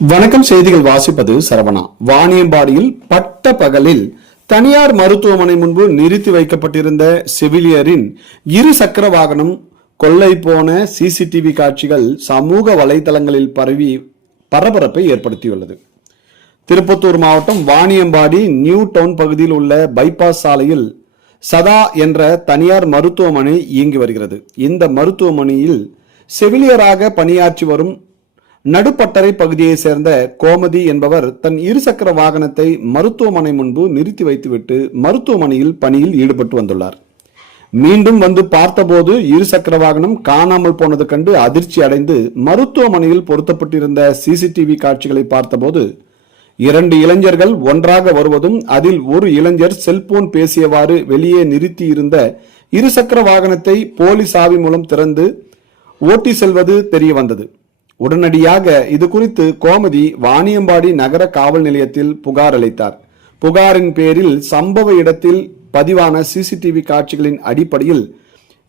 வணக்கம். செய்திகள் வாசிப்பது சரவணா. வாணியம்பாடியில் பட்ட பகலில் தனியார் மருத்துவமனை முன்பு நிறுத்தி வைக்கப்பட்டிருந்த செவிலியரின் இரு சக்கர வாகனம் கொள்ளை போன சிசிடிவி காட்சிகள் சமூக வலைதளங்களில் பரவி பரபரப்பை ஏற்படுத்தியுள்ளது. திருப்பத்தூர் மாவட்டம் வாணியம்பாடி நியூ டவுன் பகுதியில் உள்ள பைபாஸ் சாலையில் சதா என்ற தனியார் மருத்துவமனை இயங்கி வருகிறது. இந்த மருத்துவமனையில் செவிலியராக பணியாற்றி வரும் நடுப்பட்டறை பகுதியை சேர்ந்த கோமதி என்பவர் தன் இருசக்கர வாகனத்தை மருத்துவமனை முன்பு நிறுத்தி வைத்துவிட்டு மருத்துவமனையில் பணியில் ஈடுபட்டு வந்துள்ளார். மீண்டும் வந்து பார்த்தபோது இருசக்கர வாகனம் காணாமல் போனது கண்டு அதிர்ச்சி அடைந்து மருத்துவமனையில் பொருத்தப்பட்டிருந்த சிசிடிவி காட்சிகளை பார்த்தபோது 2 இளைஞர்கள் ஒன்றாக வருவதும் அதில் ஒரு இளைஞர் செல்போன் பேசியவாறு வெளியே நிறுத்தி இருந்த இருசக்கர வாகனத்தை போலி சாவி மூலம் திறந்து ஓட்டி செல்வது தெரிய வந்தது. உடனடியாக இது குறித்து கோமதி வாணியம்பாடி நகர காவல் நிலையத்தில் புகார் அளித்தார். புகாரின் பேரில் சம்பவ இடத்தில் பதிவான சிசிடிவி காட்சிகளின் அடிப்படையில்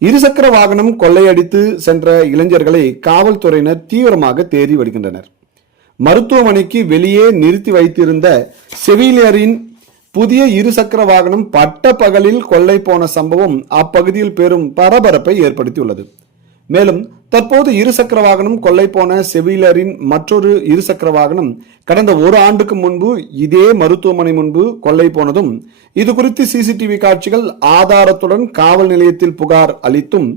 இருசக்கர வாகனம் கொள்ளையடித்து சென்ற இளைஞர்களை காவல்துறையினர் தீவிரமாக தேடி வருகின்றனர். மருத்துவமனைக்கு வெளியே நிறுத்தி வைத்திருந்த செவிலியரின் புதிய இருசக்கர வாகனம் பட்ட பகலில் கொள்ளை போன சம்பவம் அப்பகுதியில் பெரும் பரபரப்பை ஏற்படுத்தியுள்ளது. மேலும் தற்போது இருசக்கர வாகனம் கொள்ளை போன செவிலியரின் மற்றொரு இருசக்கர வாகனம் கடந்த 1 ஆண்டுக்கு முன்பு இதே மருத்துவமனை முன்பு கொள்ளை போனதும் இது குறித்து சிசிடிவி காட்சிகள் ஆதாரத்துடன் காவல் நிலையத்தில் புகார் அளித்தும்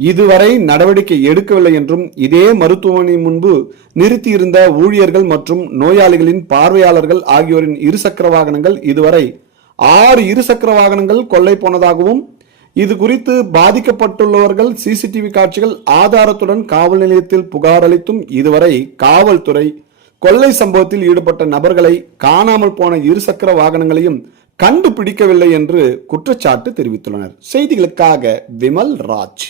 இதுவரை நடவடிக்கை எடுக்கவில்லை என்றும் இதே மருத்துவமனை முன்பு நிறுத்தியிருந்த ஊழியர்கள் மற்றும் நோயாளிகளின் பார்வையாளர்கள் ஆகியோரின் இருசக்கர வாகனங்கள் இதுவரை 6 இருசக்கர வாகனங்கள் கொள்ளை போனதாகவும் இது குறித்து பாதிக்கப்பட்டுள்ளவர்கள் சிசிடிவி காட்சிகள் ஆதாரத்துடன் காவல் நிலையத்தில் புகார் அளித்தும் இதுவரை காவல்துறை கொள்ளை சம்பவத்தில் ஈடுபட்ட நபர்களை காணாமல் போன இருசக்கர வாகனங்களையும் கண்டுபிடிக்கவில்லை என்று குற்றச்சாட்டு தெரிவித்துள்ளனர். செய்திகளுக்காக விமல் ராஜ்.